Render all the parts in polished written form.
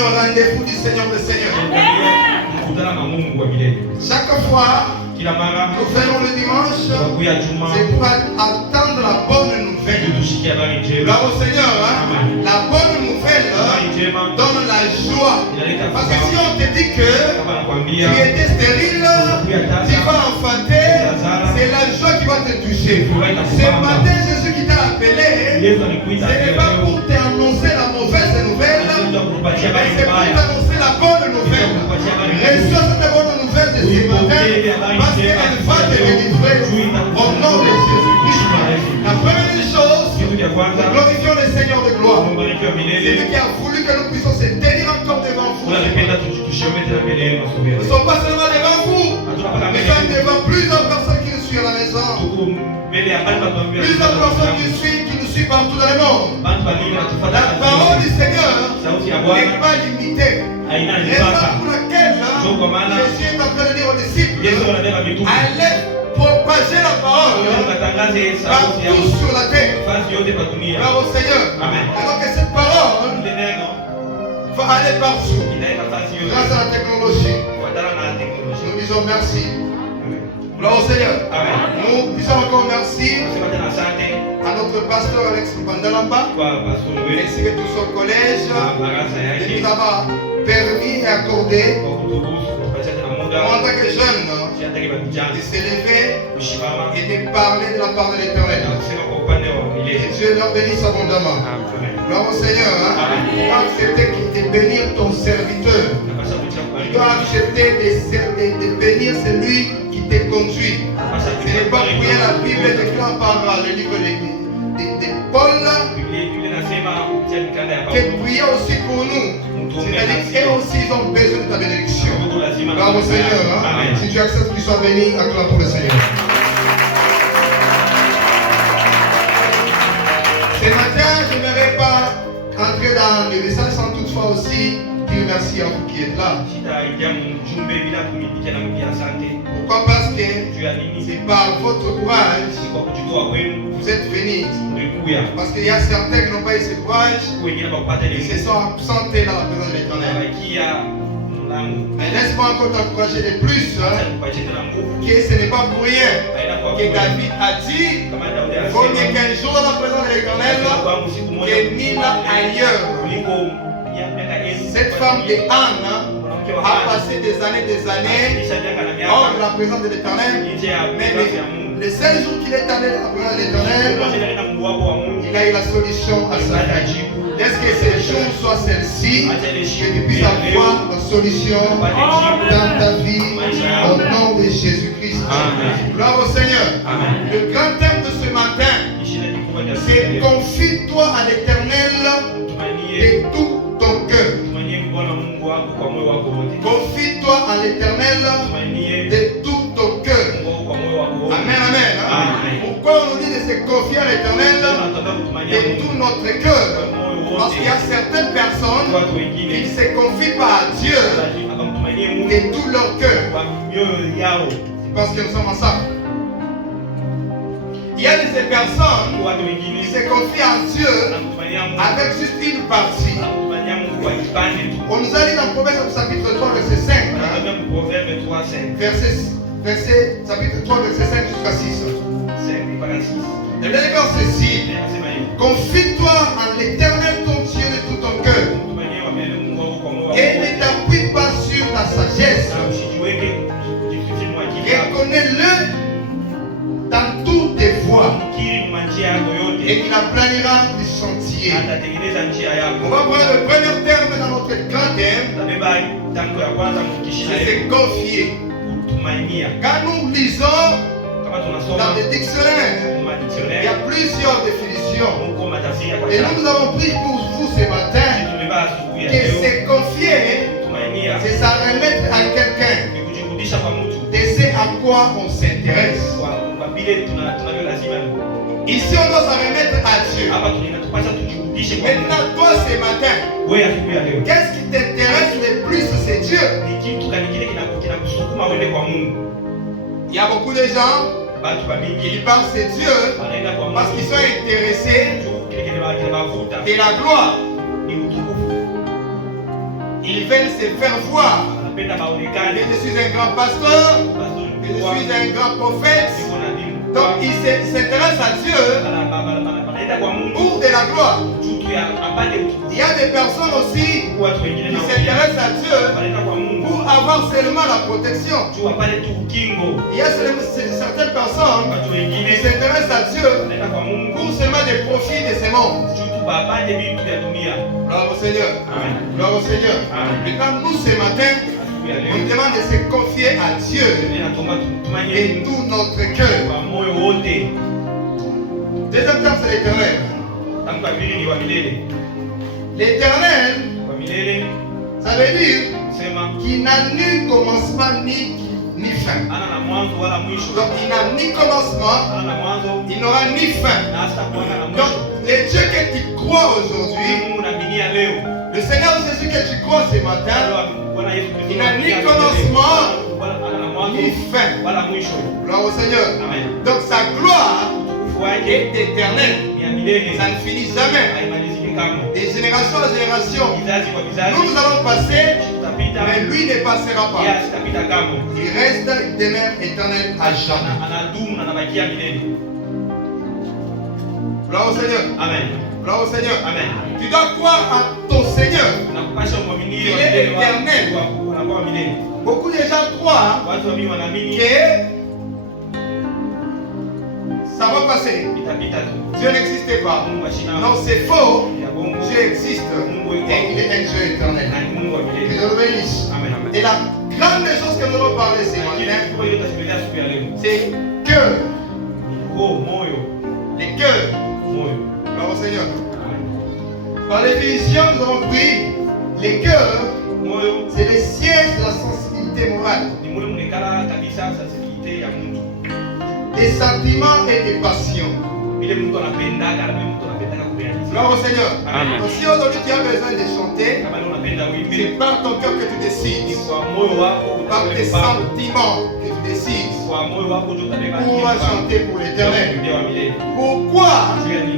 au rendez-vous du Seigneur des Seigneurs. Chaque fois nous venons le dimanche, c'est pour attendre la bonne nouvelle. Gloire au Seigneur, hein? La bonne nouvelle donne la joie. Parce que si on te dit que tu étais stérile, tu vas enfanter, c'est la joie qui va te toucher. Ce matin, Jésus qui t'a appelé, ce n'est pas pour t'annoncer la mauvaise nouvelle, mais c'est pour t'annoncer la bonne nouvelle. Reçois cette bonne nouvelle de ce matin, parce qu'elle va te délivrer au nom de Jésus-Christ. La première chose, nous glorifions le Seigneur de gloire. C'est lui qui a voulu que nous puissions se tenir encore devant vous. Nous ne sommes pas seulement devant vous, nous sommes devant plusieurs personnes qui nous suivent à la maison. Plusieurs personnes qui nous suivent partout dans le monde. La parole du Seigneur n'est pas limitée. Raison pour laquelle Jésus est en train de dire aux disciples, allez propager la parole partout sur la terre. Gloire au Seigneur. Alors que cette parole va aller partout grâce à la technologie. Nous disons merci. Gloire au Seigneur. Nous disons encore merci à notre pasteur Alex Bandalamba ainsi que tout son collège qui nous a permis et accordé en tant que jeune de s'élever et de parler de la part de l'Éternel. Et Dieu leur bénisse abondamment. Gloire au Seigneur. Tu dois accepter de bénir ton serviteur. Tu dois accepter de bénir celui qui te conduit. Ce n'est pas fouiller la Bible déclare par le livre de Paul que prier aussi pour nous. C'est-à-dire qu'eux aussi ils ont besoin de ta bénédiction. Gloire au Seigneur. Si tu acceptes qu'il soit béni, acclame pour le Seigneur. Ce matin, je n'aimerais pas entrer dans le message sans toutefois aussi dire merci à vous qui êtes là. Pourquoi? Parce que c'est par votre courage vous êtes venus. Parce qu'il y a certains qui n'ont pas eu ce courage, ils se sont absentés dans la présence de l'Éternel. Mais laisse-moi encore t'encourager de plus, que ce n'est pas pour rien que David a dit il vaut mieux qu'un jour dans la présence de l'Éternel que 1000 ailleurs. Cette femme de Anne a passé des années hors de la présence de l'Éternel, mais le seul jour qu'il est allé dans la présence de l'Éternel, il a eu la solution à sa vie. Est-ce que ces jours soient celles-ci, que tu puisses avoir la solution dans ta vie au nom de Jésus-Christ. Gloire au Seigneur. Le grand thème de ce matin, c'est confie-toi à l'Éternel de tout ton cœur. Confie-toi à l'Éternel de tout ton cœur. Amen, amen. Pourquoi on nous dit de se confier à l'Éternel de tout notre cœur? Parce qu'il y a certaines personnes qui ne se confient pas à Dieu de tout leur cœur. Parce que nous sommes ensemble. Il y a de ces personnes qui se confient à Dieu avec juste une partie. On nous a dit dans Proverbe chapitre 3 verset 5. Verset chapitre 3 verset 5 jusqu'à 6. Le dernier verset ci. Confie-toi en l'Éternel ton Dieu de tout ton cœur. Et ne t'appuie pas sur ta sagesse. Reconnais-le dans toutes tes voies. Et il aplanira les sentiers. On va prendre le premier terme dans notre grand thème. C'est se confier. Quand nous lisons dans les dictionnaires, il y a plusieurs définitions. Et nous avons pris pour vous ce matin que se confier, c'est s'en remettre à quelqu'un. Et c'est à quoi on s'intéresse. Ici, on doit s'en remettre à Dieu. Maintenant, toi, ce matin, qu'est-ce qui t'intéresse le plus, c'est Dieu. Il y a beaucoup de gens qui pensent que Dieu parce qu'ils sont intéressés de la gloire. Ils veulent se faire voir. Que je suis un grand pasteur, que je suis un grand prophète. Donc ils s'intéressent à Dieu pour de la gloire. Il y a des personnes aussi qui s'intéressent à Dieu pour avoir seulement la protection. Il y a certaines personnes qui s'intéressent à Dieu pour seulement des profits de ce monde. Gloire au Seigneur. Gloire au Seigneur. Maintenant, nous ce matin, on nous demande de se confier à Dieu et tout notre cœur. Deuxième terme, c'est l'Éternel. L'Éternel, ça veut dire qu'il n'a ni commencement ni fin. Donc il n'a ni commencement, il n'aura ni fin. Donc les dieux que tu crois aujourd'hui, le Seigneur Jésus que tu crois ce matin, il n'a ni commencement ni fin. Gloire au Seigneur. Donc sa gloire est éternelle. Ça ne finit jamais. De génération en génération, nous allons passer, mais lui ne passera pas. Il reste, il demeure éternel à jamais. Gloire au Seigneur. Amen. Gloire au Seigneur. Amen. Tu dois croire à ton Seigneur. Il est éternel. Beaucoup de gens croient que ça va passer. Dieu n'existe pas. Non, c'est faux. Dieu existe. Et il est un Dieu éternel. Que Dieu le bénisse. Et la grande chose que nous allons parler ce matin, c'est cœur. Les cœurs. Gloire au Seigneur. Par définition, nous avons pris les cœurs, c'est le siège de la sensibilité morale. Des sentiments et des passions. Gloire au Seigneur. Donc, si aujourd'hui tu as besoin de chanter, c'est par ton cœur que tu décides, par tes sentiments que tu décides pour chanter pour l'Éternel. Pourquoi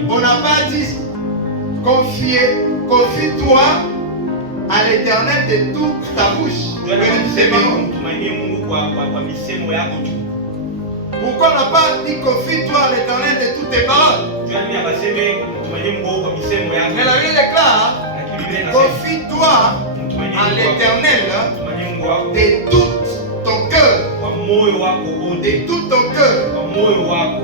on n'a pas dit confie-toi à l'Éternel de toute ta bouche? Pourquoi on n'a pas dit confie-toi à l'Éternel de toutes tes paroles? Mais la Bible déclare confie-toi à l'Éternel de tout ton cœur. De tout ton cœur.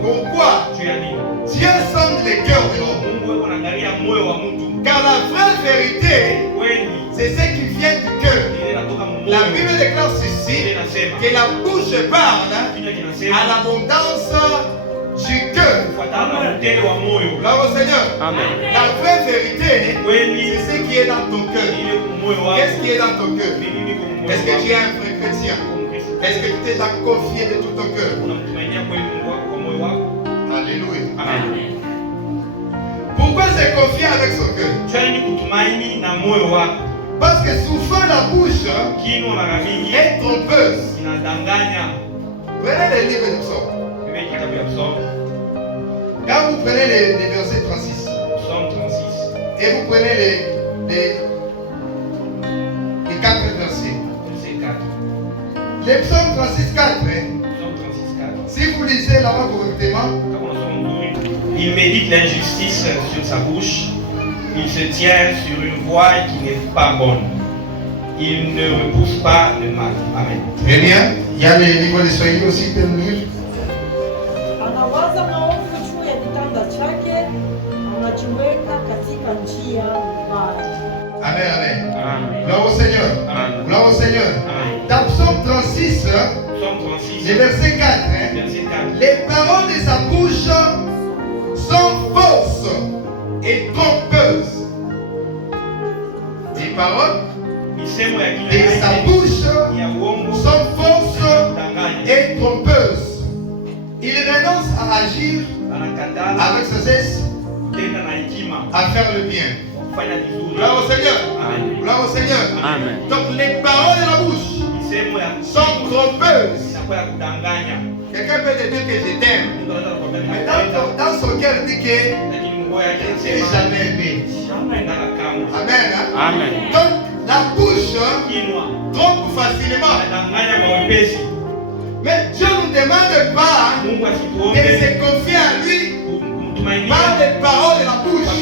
Pourquoi? Dieu sonde les cœurs de l'homme. Car la vraie vérité, c'est ce qui vient du cœur. La Bible déclare ceci, que la bouche parle à l'abondance du cœur. Gloire au Seigneur. Amen. La vraie vérité, c'est ce qui est dans ton cœur. Qu'est-ce qui est dans ton cœur? Est-ce que tu es un vrai chrétien? Est-ce que tu t'es confié de tout ton cœur? Alléluia. Amen. Pourquoi se confier avec son cœur? Parce que souvent la bouche est trompeuse. Prenez les livres de psaumes. Quand vous prenez les versets 36 et vous prenez les 4 versets. Les psaumes 36, 4. Si vous lisez là-bas correctement, il médite l'injustice sur sa bouche. Il se tient sur une voie qui n'est pas bonne. Il ne repousse pas le mal. Amen. Très bien. Il y a les livres de Swahili aussi que nous lisons. Anawaza maovu juu ya kitanda chake, anajiweka katika njia mbaya. Amen, amen. Gloire au Seigneur. Amen. Gloire au Seigneur. Amen. Dans Psaume 36, le verset 4, les paroles de sa bouche sont fausses et trompeuses. Les paroles de sa bouche sont fausses et trompeuses. Il renonce à agir avec sagesse, à faire le bien. Gloire au Seigneur. Amen. Gloire au Seigneur. Amen. Donc les paroles de la bouche sont trompeuses. Quelqu'un peut te dire que je t'aime, mais dans son cœur il dit que je ne t'ai jamais aimé. Amen. Hein? Amen. Donc la bouche trompe facilement. Mais Dieu ne nous demande pas de se confier à lui par les paroles de la bouche,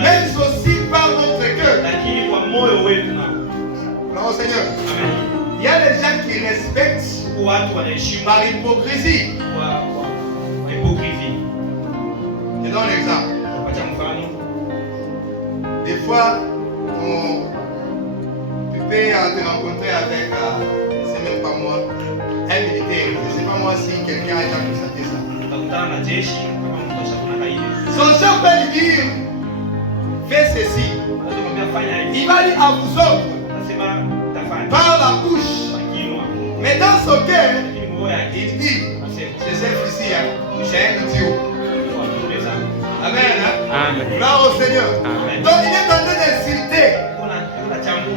mais aussi par notre cœur. Gloire au Seigneur. Il y a des gens qui respectent par hypocrisie. Je donne un exemple. Des fois, tu peux te rencontrer avec, c'est même pas moi, un militaire. Je ne sais pas moi si quelqu'un a déjà constaté ça. Son chef va lui dire, fais ceci. Il va dire à vous autres, par la bouche. Mais dans son cœur, il dit, je sais ici, j'ai un idiot. Amen. Amen. Gloire au Seigneur. Amen. Donc il est en train d'insulter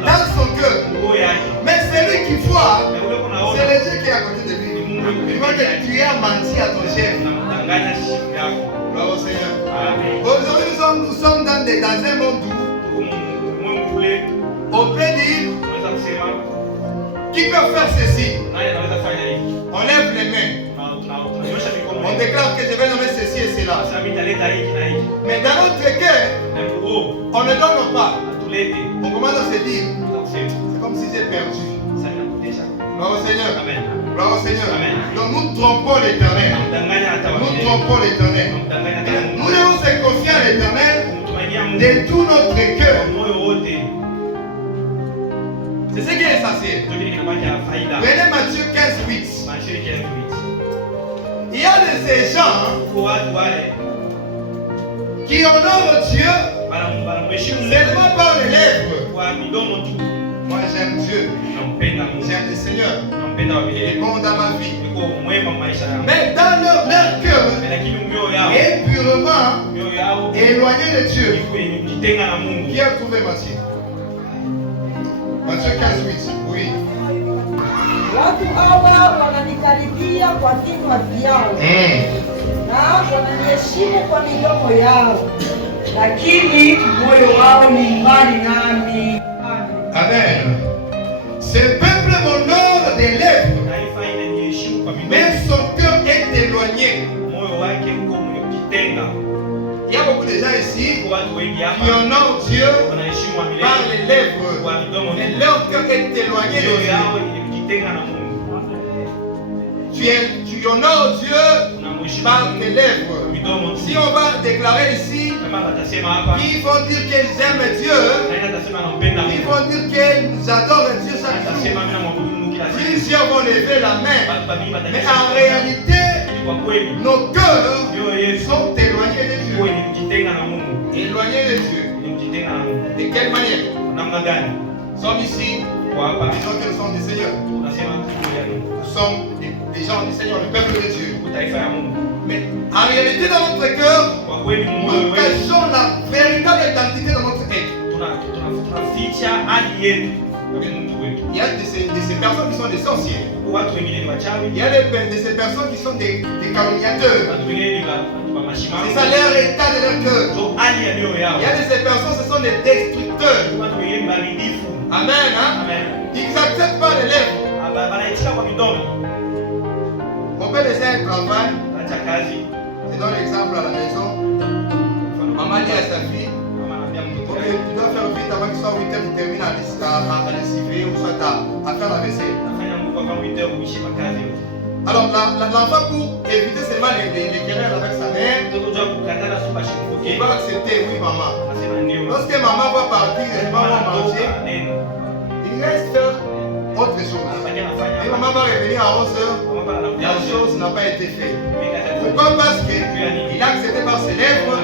dans son cœur. Mais celui qui voit, c'est le Dieu qui est à côté de lui. Il va te tu as menti à ton chef. Gloire au Seigneur. Aujourd'hui, nous sommes dans un monde où on peut dire qui peut faire ceci. On lève les mains. On déclare que je vais nommer ceci et cela. Mais dans notre cœur, on ne donne pas. On commence à se dire, c'est comme si j'ai perdu. Gloire au Seigneur. Gloire au Seigneur. Donc nous trompons l'Éternel. Nous trompons l'Éternel. Nous devons se confier à l'Éternel de tout notre cœur. C'est ce qui est essentiel. Prenez Matthieu 15:8. Il y a de ces gens qui honorent Dieu seulement par les lèvres. Moi j'aime Dieu. J'aime le Seigneur. Il est bon dans ma vie. Mais dans leur cœur est purement éloigné de Dieu. Qui a trouvé Matthieu? Matthieu 15:8. Oui. Watu hawa wananikaribia kwa vinywa vyao na wananiheshimu kwa midomo yao, lakini moyo wao ni mbali nami. Amen. Ce peuple m'honore des lèvres, mais son cœur est éloigné. Il y a beaucoup de gens ici qui honorent Dieu par les lèvres, mais leur cœur est éloigné de Dieu. Tu honores Dieu par tes lèvres. Si on va déclarer ici, ils vont dire qu'ils aiment Dieu, ils vont dire qu'ils adorent Dieu chaque jour. Plusieurs vont lever la main, mais en réalité, nos cœurs sont éloignés de Dieu. Éloignés de Dieu. De quelle manière? Nous sommes ici, disons que nous sommes des seigneurs. Nous sommes des gens du Seigneur, le peuple de Dieu. Mais en réalité, dans notre cœur, nous cachons la véritable identité de notre être. Il y a de ces personnes qui sont des sorciers. Il y a de ces personnes qui sont des calomniateurs. C'est ça leur état de leur cœur. Il y a de ces personnes, ce sont des destructeurs. Amen. Ils n'acceptent pas les lèvres. On peut laisser un travail. Je donne l'exemple à la maison. Maman dit à sa fille, tu dois faire vite avant qu'il soit 8h, tu termines à lessiver ou soit à faire la vaisselle. Alors l'enfant, pour éviter seulement les querelles avec sa mère, il va accepter, oui maman. Lorsque maman va partir et maman va manger, il reste autre chose. Et maman va revenir à 11h, la chose n'a pas été faite. Pourquoi? Parce qu'il a accepté par ses lèvres,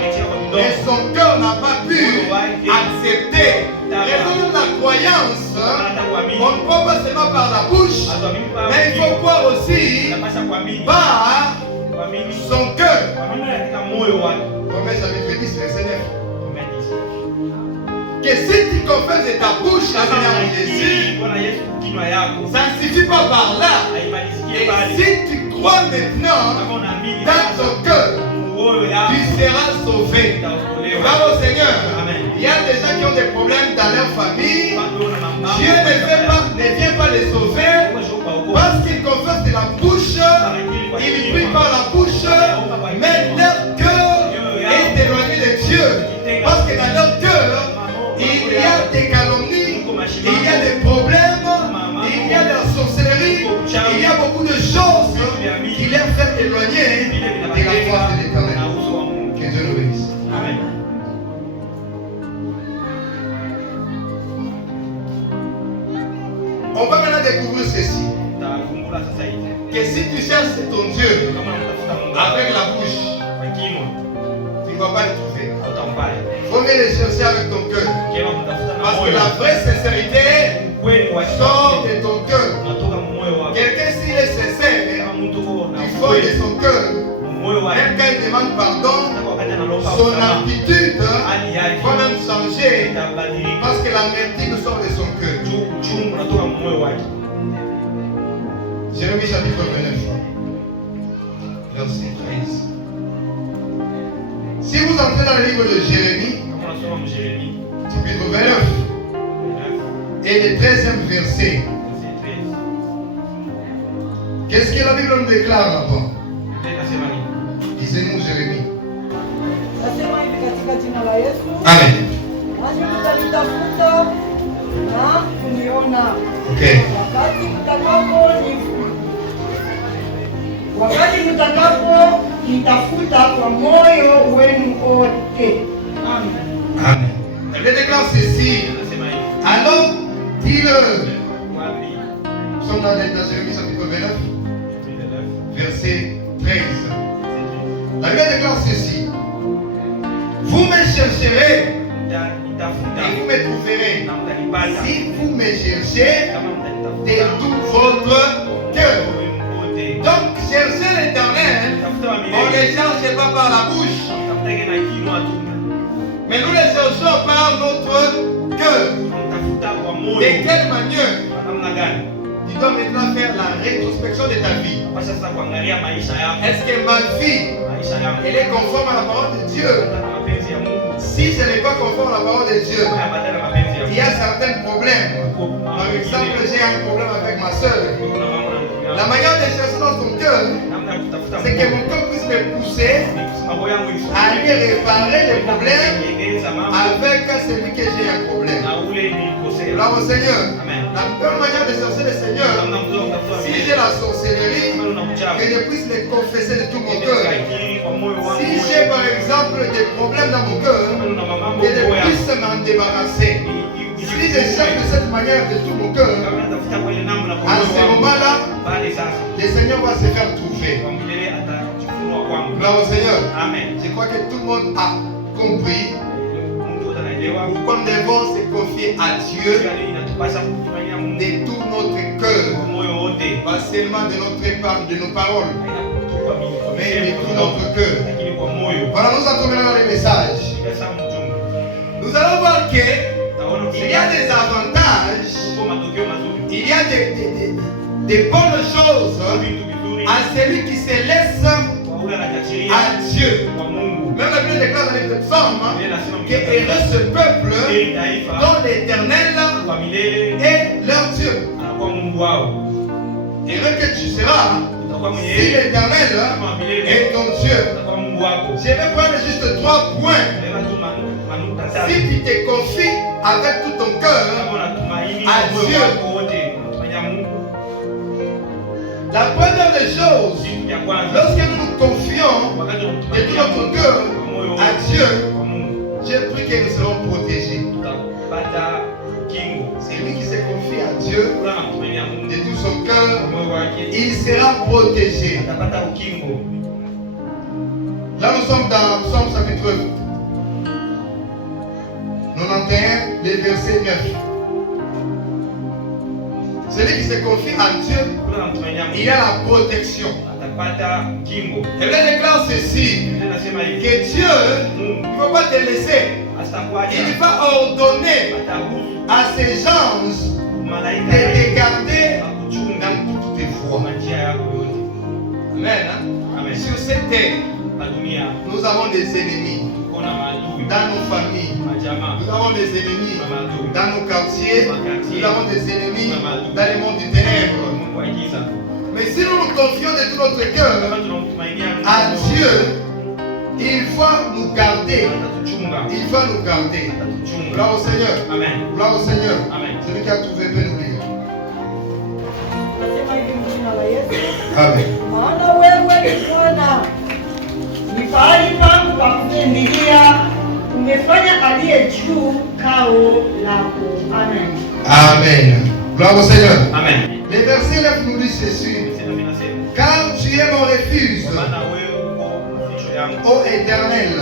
mais son cœur n'a pas pu accepter. Raison de la croyance, on ne croit pas seulement par la bouche, mais il faut croire aussi par son cœur. Combien chapitre 10, verset 9. Que si tu confesses de ta bouche la Seigneur Jésus, ça ne suffit pas par là. Et si tu crois maintenant dans ton cœur, tu seras sauvé. Bravo Seigneur. Il y a des gens qui ont des problèmes dans leur famille. Dieu ne vient pas les sauver parce qu'ils confessent de la bouche, ils prient par la bouche, mais leur cœur est éloigné de Dieu. Parce que dans leur cœur, il y a des calomnies, il y a des problèmes, il y a de la sorcellerie, il y a beaucoup de choses qui les font éloigner de la foi de l'Éternel. Que Dieu nous bénisse. Amen. On va maintenant découvrir ceci. Que si tu cherches ton Dieu avec la bouche, tu ne vas pas le trouver. Il faut mieux le chercher avec ton cœur. Parce que la vraie sincérité sort de ton cœur. Quelqu'un s'il est sincère, il faut de son cœur. Même quand il demande pardon, son attitude va même changer parce que l'amertume sort de son cœur. Jérémie chapitre 29, verset 13. Si vous entrez dans le livre de Jérémie, chapitre 29, et le 13e verset, qu'est-ce que la Bible nous déclare là-bas? Lisez-nous Jérémie. Amen. Okay. Wakati mtakapo nitafuta kwa moyo wenu wote. Amen. Amen. Elle déclare ceci. Alors, dis-le. Nous sommes dans Jérémie chapitre 29, verset 13. La Bible déclare ceci. Vous me chercherez et vous me trouverez. Si vous me cherchez de tout votre cœur. Donc, chercher l'Éternel, on ne le cherche pas par la bouche, mais nous le cherchons par notre cœur. De quelle manière? Tu dois maintenant faire la rétrospection de ta vie. Est-ce que ma vie, elle est conforme à la parole de Dieu? Si ce n'est pas conforme à la parole de Dieu, il y a certains problèmes. Par exemple, j'ai un problème avec ma soeur. La manière de chercher dans ton cœur, c'est que mon cœur puisse me pousser à lui réparer les problèmes avec celui que j'ai un problème. Là au Seigneur, la meilleure manière de chercher le Seigneur, si j'ai la sorcellerie, que je puisse les confesser de tout mon cœur. Si j'ai par exemple des problèmes dans mon cœur, que je puisse m'en débarrasser. Si je cherche de cette manière de tout mon cœur, à ce moment-là, le Seigneur va se faire trouver. Gloire au Seigneur. Amen. Je crois que tout le monde a compris pourquoi nous devons se confier à Dieu de tout notre cœur, pas seulement de notre part, de nos paroles, mais de tout notre cœur. Voilà, nous entrons maintenant dans les messages. Nous allons voir que il y a des avantages, il y a des bonnes choses à celui qui se laisse à Dieu. Même la Bible déclare dans les psaumes que heureux ce peuple dont l'Éternel est leur Dieu. Heureux que tu seras si l'Éternel est ton Dieu. Je vais prendre juste 3 points. Si tu te confies avec tout ton cœur à Dieu, la première des choses, lorsque nous nous confions de tout notre cœur à Dieu, je prie que nous serons protégés. Celui qui se confie à Dieu de tout son cœur, il sera protégé. Là nous sommes dans Psaume chapitre 91, le verset 9. Celui qui se confie à Dieu, il a la protection. Elle déclare ceci, que Dieu ne va pas te laisser. Il va ordonner à ses anges de te garder dans toutes tes voies. Amen. Sur cette terre, nous avons des ennemis. dans nos familles. Nous avons des ennemis dans nos quartiers. Nous avons des ennemis dans le monde des ténèbres. Mais si nous nous confions de tout notre cœur à Dieu, il va nous garder. Il va nous garder. Gloire au Seigneur. Amen. Gloire au Seigneur. Amen. Celui qui a trouvé peut nous lire. Amen. Maana wewe ni Bwana, ni pahali pangu pa kukimbilia, umefanya aliye juu kao lako. Amen. Amen. Gloire au Seigneur. Amen. Les versets 9 nous disent ceci. Car tu es mon refuge, ô Éternel,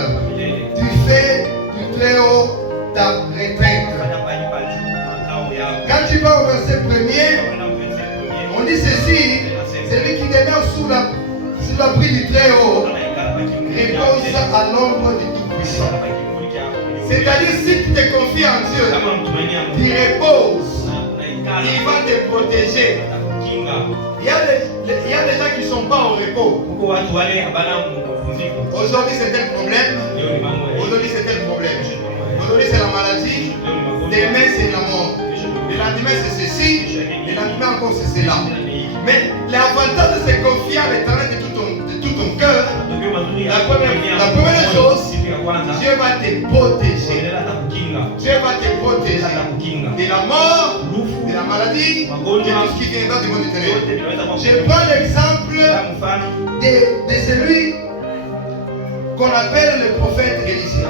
tu fais du Très-Haut ta retraite. Quand tu vas au verset 1er, on dit ceci, celui qui demeure sous l'abri du Très-Haut repose à l'ombre du Tout-Puissant. C'est-à-dire, si tu te confies en Dieu, tu reposes, il va te protéger. Il y a des gens qui ne sont pas au repos. Aujourd'hui, c'est tel problème. Aujourd'hui, c'est tel problème. Aujourd'hui, c'est la maladie. Demain, c'est la mort. Le lendemain, c'est ceci. Le lendemain, encore, c'est cela. Mais l'avantage de se confier à l'Éternel de tout ton cœur, la première chose, Dieu va te protéger. Dieu va te protéger de la mort, de la maladie, de tout ce qui viendra du monde du ténèbres. Je prends l'exemple de celui qu'on appelle le prophète Élisée.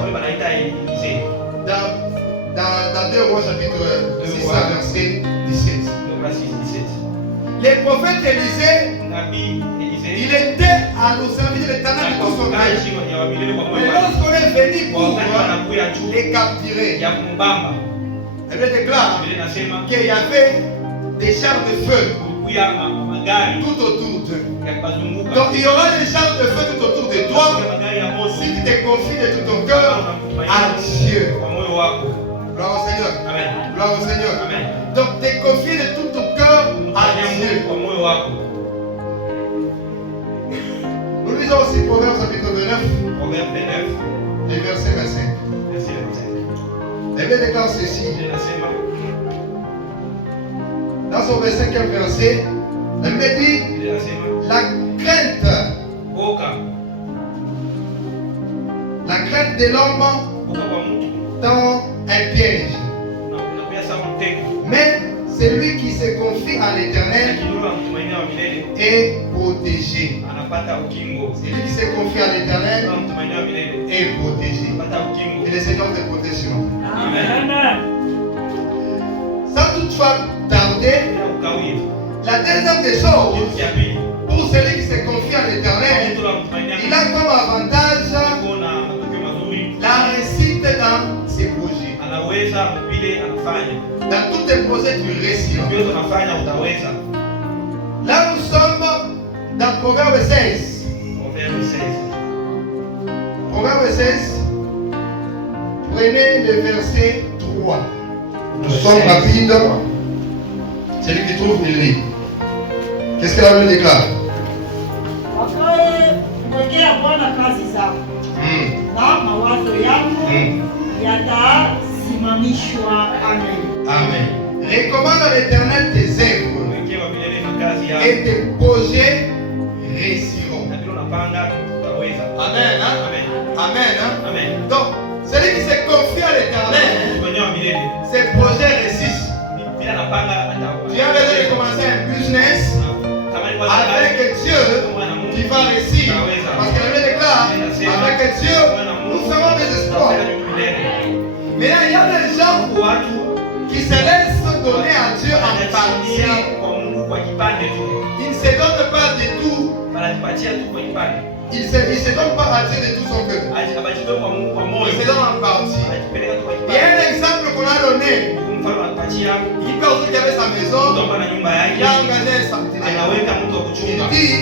Dans 2 Rois chapitre 6 verset 17. Le prophète Élisée, il était à nos services de l'Éternel pour son cœur. Mais lorsqu'on est venu pour les capturer, elle déclare qu'il y avait des chars de feu tout autour d'eux. Donc il y aura des chars de feu tout autour de toi si tu te confies de tout ton cœur à Dieu. Gloire au Seigneur. Amen. Gloire au Seigneur. Amen. Donc te confier de tout ton cœur à Dieu. Nous lisons aussi Proverbes chapitre 29, et verset 25. La Bible déclare ceci. Dans son 25e verset, elle me dit la crainte de l'homme dans un piège. Mais celui qui se confie à l'Éternel est protégé. Celui qui se confie à l'Éternel est protégé. Et le Seigneur te protège sur nous. Amen. Sans toutefois tarder, la deuxième des choses, pour celui qui se confie à l'Éternel, il a comme avantage la réussite dans ses projets. Dans tous tes projets, tu réussis. Là, nous sommes dans Proverbe 16. Proverbe 16. Prenez le verset 3. Nous sommes rapides. Celui qui trouve, il lit. Qu'est-ce que la Bible déclare? Ngojea Bwana kazi zako na mawazo yako yatasimamishwa. Amen. Amen. Recommande à l'Éternel tes œuvres et tes projets réussiront. Amen. Amen. Donc, celui qui se confie à l'Éternel, ses projets réussissent. Tu as besoin de commencer un business avec Dieu, tu vas réussir. Parce que la Bible déclare, avec Dieu, nous avons des espoirs. Mais là, il y a des gens qui se laissent donner à Dieu en partie. Ils ne se donnent pas de tout. Ils ne se donnent pas à Dieu de tout son cœur. Ils se donnent en partie. Il y a un exemple qu'on a donné. Il peut aussi qu'il avait sa maison. Il a engagé sa petite. Il dit,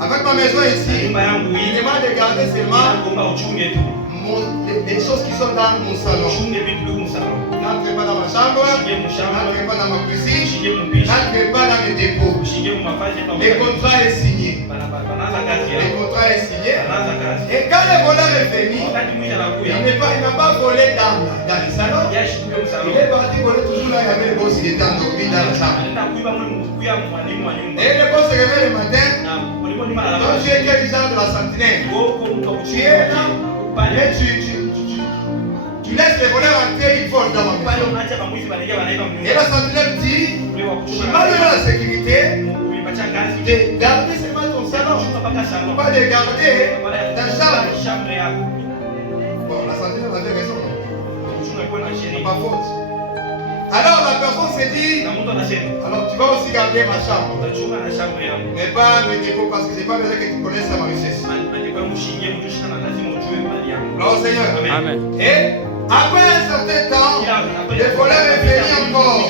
avec ma maison ici, il demande de garder seulement les choses qui sont dans mon salon. N'entrez pas dans ma chambre, n'entrez pas dans ma cuisine, n'entrez pas dans mes dépôts. Le contrat est signé. Le contrat est signé. Et quand le voleur est venu, wakati il n'a pas volé dans le salon. Il est parti voler toujours là, il y avait le boss qui était endormi dans la chambre. Et le boss se réveille le matin. Donc tu es quel genre de la sentinelle? Tu es là, mais tu laisses les voleurs entrer, ils volent dans ma maison. Et la sentinelle dit, tu m'as donné la sécurité de garder seulement ton salon, pas de garder ta chambre. Bon, la sentinelle avait raison. Pas faute. Alors la personne s'est dit, alors tu vas aussi garder ma chambre. Mais pas mes dépôts parce que c'est pas besoin que tu connaisses ma richesse. Alors Seigneur. Amen. Et après un certain temps, le voleur est venu encore.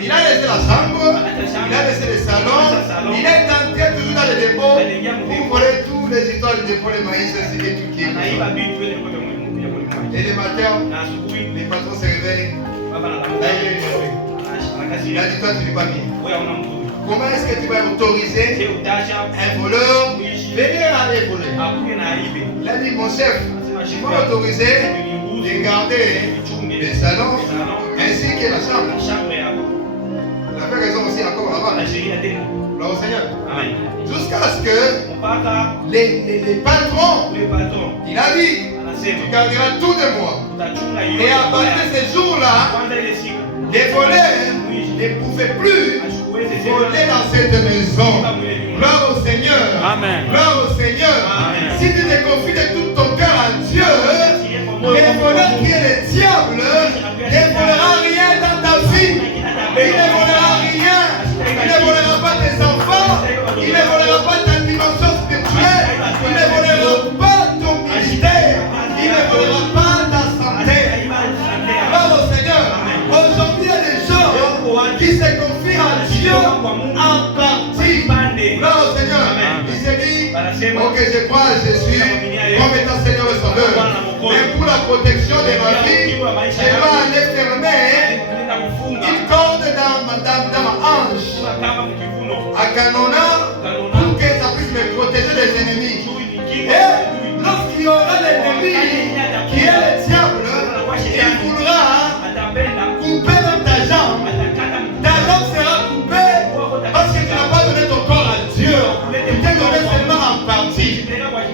Il a laissé la chambre, il a laissé le salon, il est entré toujours dans le dépôt pour voler tous les histoires du dépôt, les maïs, ainsi que tout qui est. Et le matin, les patrons se réveillent. Là, il a dit, toi, tu n'es pas bien. Comment est-ce que tu vas autoriser un voleur venir aller voler? Il a dit, mon chef, tu vas autoriser de garder le salon ainsi que la chambre. Il avait raison aussi encore là-bas. Là au Seigneur. Jusqu'à ce que les patrons, il a dit, tu garderas tout de moi. Et à partir de ce jour-là, les voleurs ne pouvaient plus voler dans cette maison. Gloire au Seigneur. Amen. Gloire au Seigneur. Amen. Si tu te confies de tout ton cœur à Dieu, les voleurs qui est le diable ne volera rien dans ta vie. Il ne volera rien. Il ne volera pas tes enfants. Il ne volera pas ta dimension spirituelle. Il ne volera pas ton ministère. Il ne volera pas ta santé. Gloire au Seigneur. Aujourd'hui, il y a des gens qui se confient à Dieu en partie. Gloire au Seigneur. Il s'est dit, ok, je crois, je suis comme étant Seigneur et Sauveur. Mais pour la protection de ma vie, je vais aller fermer une corde dans ma hanche à Canona pour que ça puisse me protéger des ennemis. Et lorsqu'il y aura l'ennemi qui est le diable, il voudra couper même ta jambe. Ta jambe sera coupée parce que tu n'as pas donné ton corps à Dieu. Tu t'es donné seulement en partie.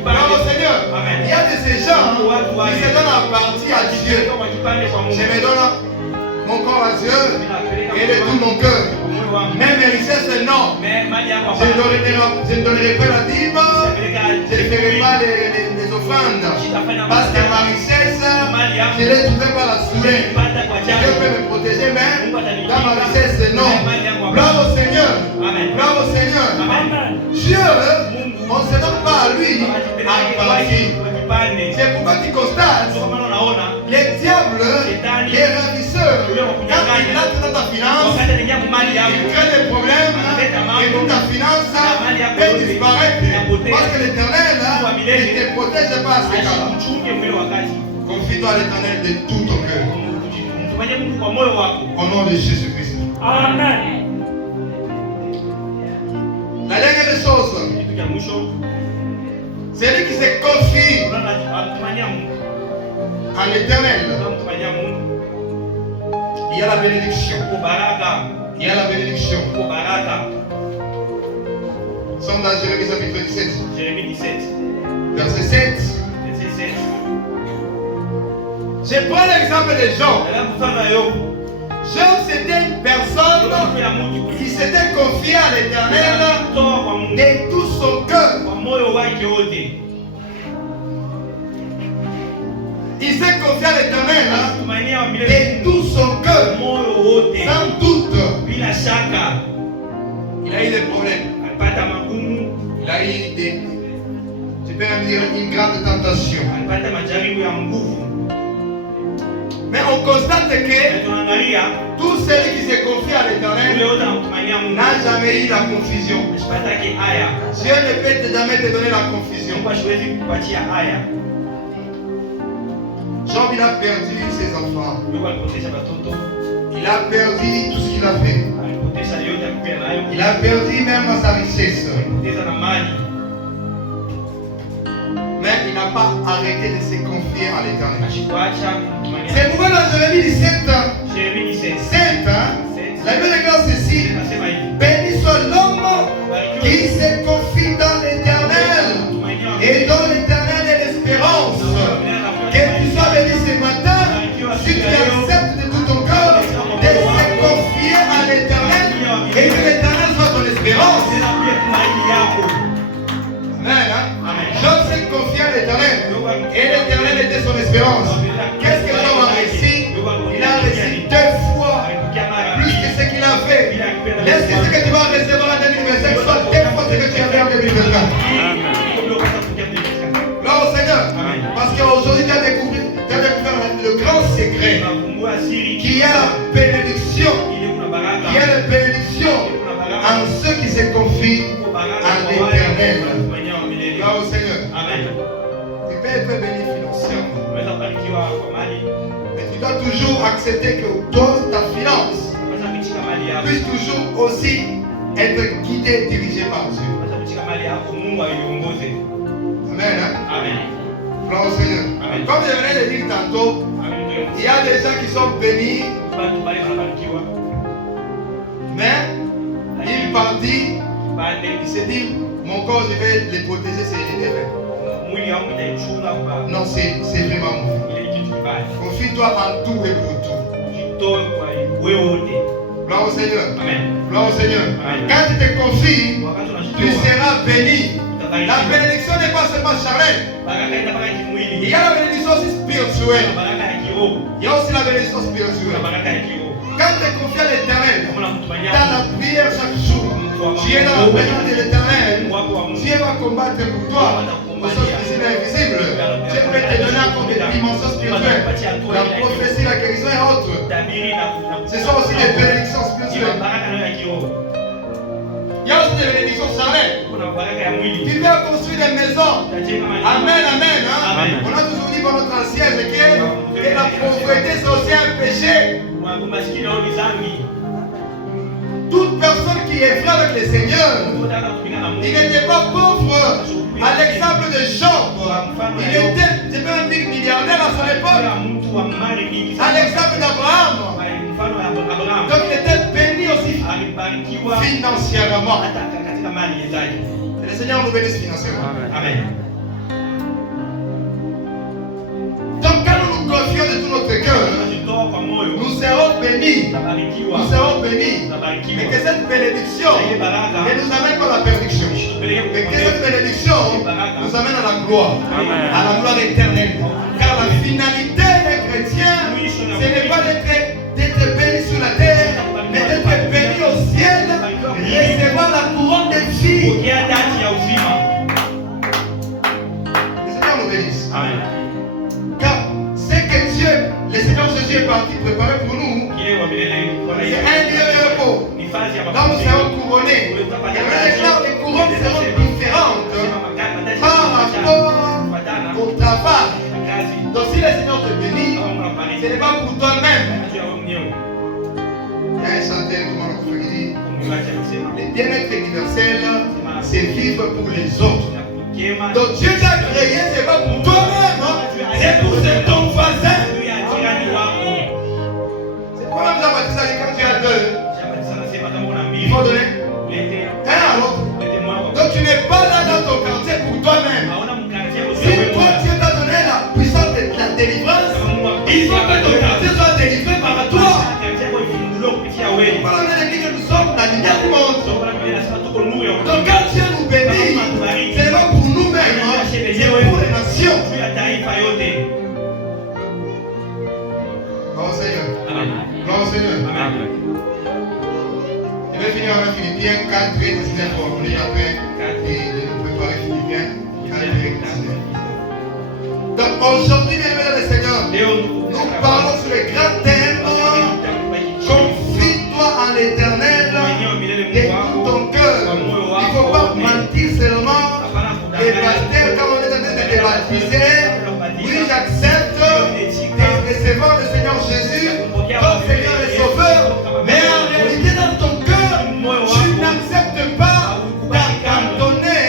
Alors Seigneur, il y a de ces gens qui se donnent en partie à Dieu. Je me donne mon corps à Dieu et de tout mon cœur. Même mes richesses, non. Je ne donnerai pas la dîme, je ne ferai pas les offrandes. Parce que ma richesse, je l'ai trouvée par la souris. Dieu peut me protéger, mais dans ma richesse, non. Gloire au Seigneur. Gloire au Seigneur. Dieu, on ne se donne pas à lui en partie. C'est pourquoi tu constates les diables, les ravisseurs, quand ils entrent dans ta finance, ils créent des problèmes et toute ta finance peut disparaître. Parce que l'Éternel ne te protège pas à ce cas-là. Confie-toi à l'Éternel de tout ton cœur. Au nom de Jésus-Christ. Amen. La dernière des choses, celui qui se confie à l'Éternel, il y a la bénédiction. Il y a la bénédiction. Nous sommes dans Jérémie chapitre 17. Verset 7. Je prends l'exemple de Job. Job, c'était une personne qui s'était confiée à l'Éternel de tout son cœur. Il s'est confié à l'Éternel de tout son cœur, sans doute. Il a eu des problèmes. Il a eu des, je peux même dire, une grande tentation. Mais on constate que tout celui qui se confie à l'Éternel n'a jamais eu la confusion. Dieu ne peut jamais te donner la confusion. Job, il a perdu ses enfants. Il a perdu tout ce qu'il a fait. Il a perdu même sa richesse. Mais il n'a n'a pas arrêté de se confier à l'éternel. Achikuacha kumtumainia. C'est pourquoi dans Jérémie 17, Yeremia 17. 7, la Bible déclare ceci: Nasema hivi. béni soit l'homme qui se confie dans l'éternel et dont l'éternel est l'espérance. Que tu sois béni ce matin, si tu acceptes de tout ton cœur de se confier à l'éternel et que l'éternel soit ton espérance. Amen. Job s'est confié à l'éternel et l'éternel était son espérance. Qu'est-ce que Job a réussi? Il a réussi 2 fois plus que ce qu'il a fait. Est-ce que ce que tu vas recevoir en 2025 soit 2 fois ce que tu as fait en 2024? Gloire au Seigneur. Parce qu'aujourd'hui tu as découvert le grand secret qui a la bénédiction. Qui a la bénédiction en ceux qui se confient à l'éternel. Gloire au Seigneur. Tu peux être béni financièrement. Mais tu dois toujours accepter que ta finance puisse toujours aussi être guidée, dirigée par Dieu. Amen. Amen. Gloire au Seigneur. Amen. Comme je venais de dire tantôt, il y a des gens qui sont bénis, mais ils partent, ils se disent, mon corps, je vais les protéger, c'est les défaits. Non, c'est vraiment mauvais. Confie-toi en tout et pour tout. Gloire au Seigneur. Amen. Gloire au Seigneur. Amen. Quand tu te confies, tu seras béni. La bénédiction n'est pas seulement charnelle. Il y a la bénédiction aussi spirituelle. Il y a aussi la bénédiction spirituelle. Quand tu te confies à l'éternel, dans la prière chaque jour, tu es dans la présence de l'éternel, Dieu va combattre pour toi. Aux choses visibles et invisibles. Dieu peut te donner encore des dimensions spirituelles. La prophétie, la guérison et autres. Ce sont aussi des bénédictions spirituelles. Il y a aussi des bénédictions charnelles. Tu peux construire des maisons. Amen, amen. Hein? On a toujours dit par notre ancien Ézéchiel que la pauvreté c'est aussi un péché. Toute personne qui est vraie avec le Seigneur, il n'était pas pauvre. À l'exemple de Job, il était, je peux même dire, milliardaire à son époque. À l'exemple d'Abraham, donc il était béni aussi financièrement. Que le Seigneur nous bénisse financièrement. Amen. Donc quand nous nous confions de tout notre cœur, nous serons bénis. Nous serons bénis. Mais que cette bénédiction ne nous amène pas à la perdition. Mais que cette bénédiction nous amène à la gloire. À la gloire éternelle. Car la finalité des chrétiens, ce n'est pas d'être béni sur la terre, mais d'être béni au ciel, recevoir la couronne de vie. Le Seigneur nous bénisse. Car c'est que Dieu, le Seigneur Jésus est parti préparer pour nous. C'est un lieu de repos. Là nous serons couronnés. Et maintenant les couronnes seront différentes par rapport au travail. Donc si le Seigneur te bénit, ce n'est pas pour toi-même. Il y a un chanteur, comment on peut dire, le bien-être universel, c'est vivre pour les autres. Donc Dieu t'a créé, ce n'est pas pour toi-même, c'est pour ton voisin. C'est pour la baptiste quand tu as 2, il faut donner un à l'autre. Donc tu n'es pas là dans ton quartier pour toi-même. Si toi Dieu t'a donné la puissance de la délivrance, il faut que ton quartier soit délivré par toi. Voilà, on a dit que nous sommes la lumière du monde. Donc quand Dieu nous bénit, ce n'est pas pour nous-mêmes, c'est pour les nations. Gloire au Seigneur. Gloire au Seigneur. Je vais finir avec Philippiens 4, 19 pour lire après et de nous préparer Philippiens 4, 19. Donc aujourd'hui, bien aimé le Seigneur, nous parlons sur le grand thème. Confie-toi en l'éternel de tout ton cœur. Il ne faut pas mentir seulement. Et pasteur, quand on est en train de te baptiser, oui, j'accepte de recevoir le Seigneur Jésus comme Seigneur et Sauveur. Mais en réalité, dans ton cœur, tu n'acceptes pas d'abandonner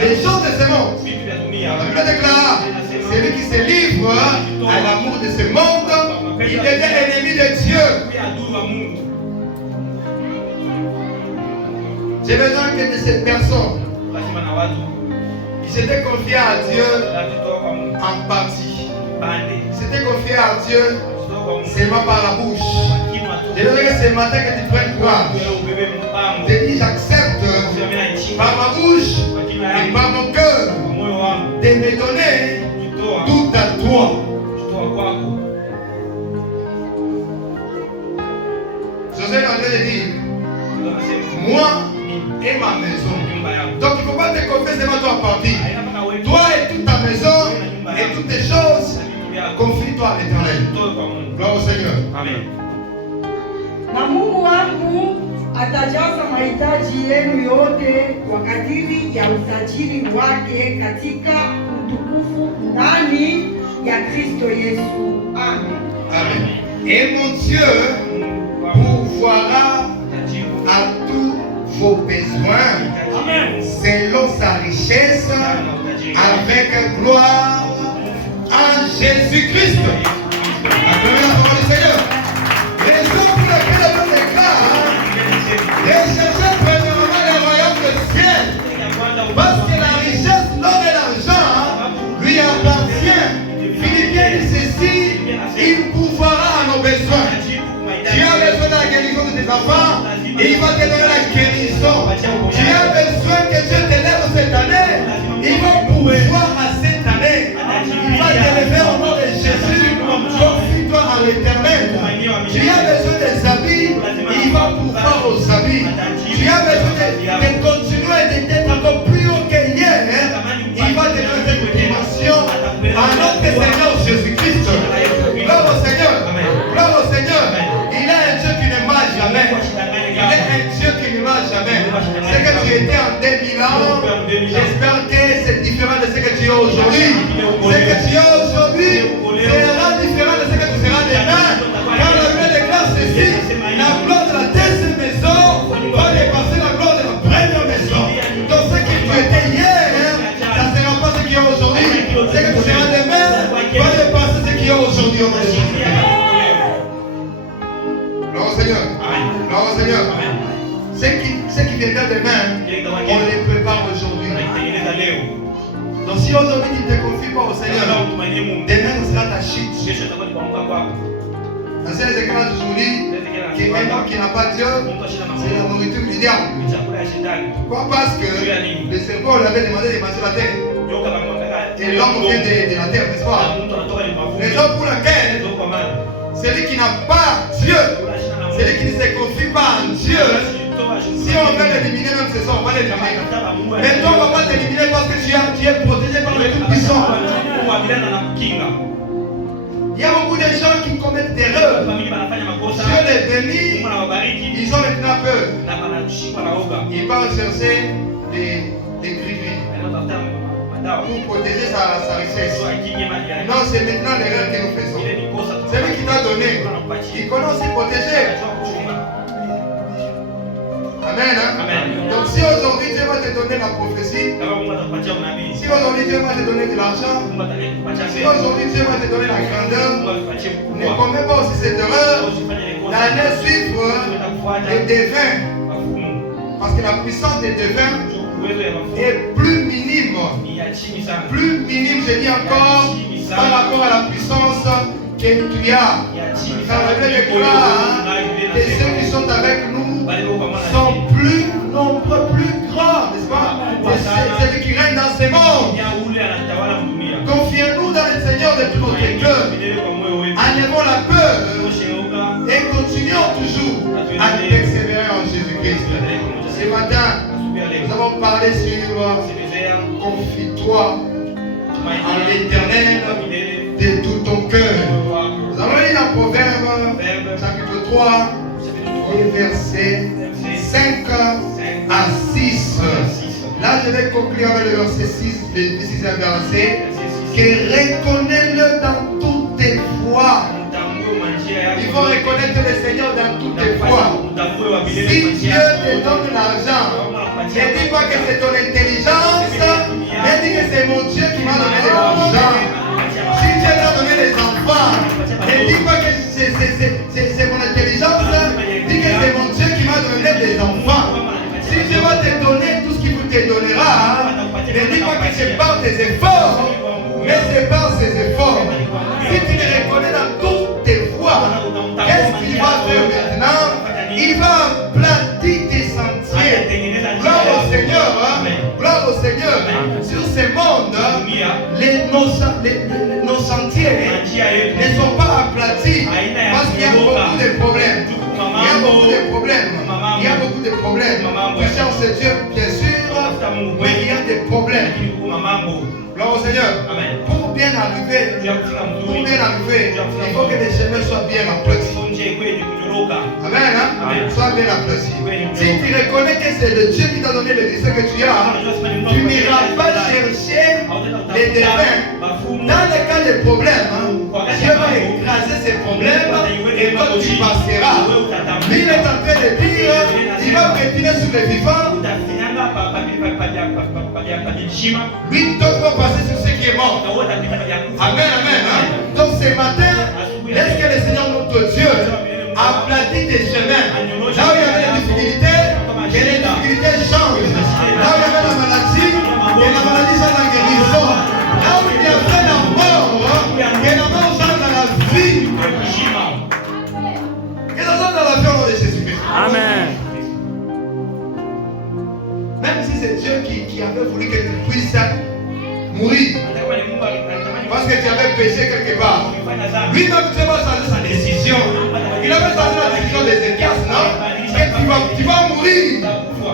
les choses de ce monde. La Bible déclare J'ai besoin que de cette personne, il s'était confié à Dieu en partie. Il s'était confié à Dieu seulement par la bouche. Je veux que ce matin que tu prennes courage. Je dis j'accepte par ma bouche et par mon cœur de me donner tout à toi. José est en train de dire, moi et ma maison. Donc il ne faut pas te confier seulement toi à partir. Toi et toute ta maison et toutes tes choses, confie-toi à l'Éternel. Gloire au Seigneur. Amen. Na Mungu wangu atajaza mahitaji yenu yote kwa kadiri ya utajiri wake katika utukufu ndani ya Kristo Yesu. Amen. Amen. Et mon Dieu pourvoira à tous vos besoins selon sa richesse avec gloire en Jésus-Christ. Acclamez la parole du Seigneur. Raison pour laquelle on déclare de chercher premièrement le royaume du ciel. Parce que la richesse, l'or et l'argent lui appartient. Philippiens dit ceci, il pourvoira à nos besoins. Tu as besoin de la guérison de tes enfants, il va te donner la guérison. Tu as besoin que Dieu t'élève cette année, il va pouvoir à cette année. Il va t'élever au nom de Jésus. Confie-toi à l'Éternel. Tu as besoin des habits, il va pouvoir aux habits. Tu as besoin de continuer d'être encore plus haut que hier. Il va te donner cette dimension à notre Seigneur Jésus-Christ. Gloire au Seigneur. Gloire au Seigneur. Il est un Dieu qui ne marche jamais. Il est un Dieu qui ne marche jamais. Ce que tu étais en 2000 ans, j'espère que c'est différent de ce que tu es aujourd'hui. Ce que tu es aujourd'hui sera différent de ce que tu seras demain. Car la Bible déclare ceci, la gloire de la deuxième maison va dépasser la gloire de la première maison. Donc ce que tu étais hier, ça ne sera pas ce qui est aujourd'hui. Ce que tu seras demain va dépasser ce qui est aujourd'hui. Gloire au Seigneur. Gloire au Seigneur. Ce qui viendra demain, on les prépare aujourd'hui. Donc si aujourd'hui tu ne te confies pas au Seigneur, demain ce sera ta chute. Dans ces écrans d'aujourd'hui, qu'un homme qui n'a pas Dieu, c'est la nourriture du diable. Pourquoi? Parce que le serpent l'avait demandé de manger la terre. Et l'homme vient de la terre, n'est-ce pas? Raison pour laquelle celui qui n'a pas Dieu, celui qui ne se confie pas en Dieu, si on veut l'éliminer même ce soir, on va l'éliminer. Mais toi, on ne va pas t'éliminer parce que tu es protégé par le Tout-Puissant. Il y a beaucoup de gens qui commettent des erreurs. Dieu les bénit, ils ont maintenant peur. Ils partent chercher des gris-gris pour protéger sa richesse. Non, c'est maintenant l'erreur que nous faisons. C'est lui qui t'a donné. Il connaît aussi protéger. Amen, hein? Amen. Donc si aujourd'hui Dieu va te donner la prophétie, si aujourd'hui Dieu va te donner de l'argent, si aujourd'hui Dieu va te donner la grandeur, ne commets pas aussi cette erreur d'aller suivre les devins. Parce que la puissance des devins est plus minime. Plus minime, je dis encore, par rapport à la puissance que tu as. Ça veut dire que ceux qui sont avec nous sont plus nombreux, plus grands, n'est-ce pas? C'est celui qui règne dans ces mondes. Confiez-nous dans le Seigneur de tout notre cœur. Enlevons la peur et continuons toujours à persévérer en Jésus-Christ. Ce matin, nous avons parlé sur confie-toi en l'Éternel de tout ton cœur. Nous allons lire dans Proverbe chapitre 3 et versets 5 à 6. Là, je vais conclure avec le verset 6, le 6e verset. Que reconnais-le dans toutes tes voies. Il faut reconnaître le Seigneur dans toutes tes voies. Si Dieu te donne l'argent, ne dis pas que c'est ton intelligence, mais dis que c'est mon Dieu qui m'a donné de l'argent. Si Dieu t'a donné des enfants, ne dis pas que c'est mon intelligence, dis que c'est mon Dieu qui m'a donné des enfants. Si Dieu va Gloire au Seigneur. Gloire au Seigneur. Sur ce monde, nos sentiers ne sont pas aplatis parce qu'il y a beaucoup de problèmes. Il y a beaucoup de problèmes. Il y a beaucoup de problèmes. Puissance de Dieu, bien sûr, mais il y a des problèmes. Gloire au Seigneur. Pour bien arriver, il faut que les chemins soient bien aplatis. Amen. Sois bien aplati. Si tu reconnais que c'est le Dieu qui t'a donné le destin que tu as, tu n'iras pas chercher les devins. Dans le cas des problèmes, Dieu va écraser ces problèmes et toi tu passeras. Lui il est en train de dire, il va continuer sur les vivants. Lui d'autres vont passer sur ce qui est mort. Amen, amen. Donc ce matin, laisse que le Seigneur notre Dieu aplatit tes chemins. Là où il y avait des difficultés, que les difficultés changent. Là où il y avait la maladie, que la maladie change en guérison. Là où il y avait la mort, que la mort change dans la vie. Que ça change dans la vie au nom de Jésus-Christ. Amen. Même si c'est Dieu qui avait voulu que tu puisses mourir, parce que tu avais péché quelque part, lui-même Dieu va changer sa décision. Il avait changé la décision d'Ézéchias, non? Que tu vas mourir.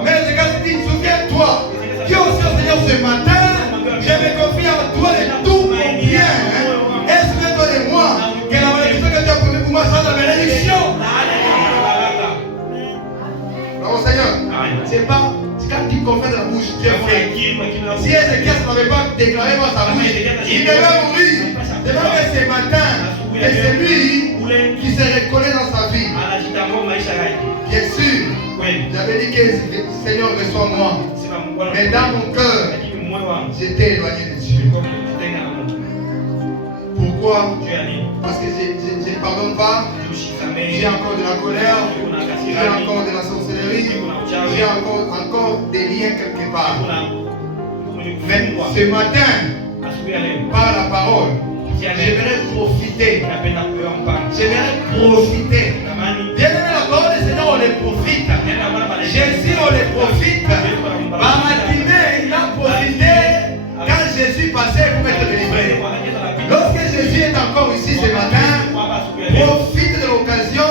Mais Ézéchias dit, souviens-toi, Dieu aussi au Seigneur ce matin, je me confie à toi de tout mon bien. Et souviens-toi de moi, que la malédiction que tu as promis pour moi change la bénédiction. Non, Seigneur, c'est pas quand tu confesses de la bouche, tu es fait. Si Ézéchias n'avait pas déclaré dans sa bouche, il devait mourir. C'est pas que ce matin, que c'est lui qui se reconnaît dans sa vie. Bien sûr, j'avais dit que Seigneur reçois-moi. Mais dans mon cœur, j'étais éloigné de Dieu. Pourquoi? Parce que je ne pardonne pas. J'ai encore de la colère. J'ai encore de la sorcellerie. J'ai encore des liens quelque part. Mais ce matin, par la parole, j'aimerais profiter. J'aimerais profiter. Bien aimé, la parole du Seigneur, on les profite. Jésus, on les profite. Baratimée, il a profité quand Jésus passait pour être délivré. Lorsque Jésus est encore ici ce matin, profite de l'occasion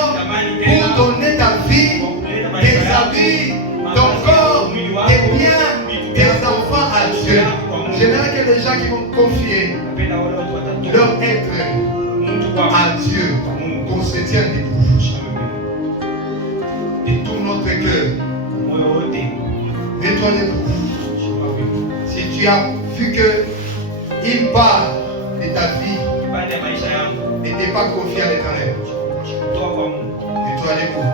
pour donner ta vie, tes habits, ton corps, tes biens, tes enfants à Dieu. J'aimerais que les gens qui vont confier leur être à Dieu, qu'on se tienne debout. De tout notre cœur, mets-toi debout. Si tu as vu qu'une part de ta vie n'était pas confiée à l'Éternel, mets-toi debout.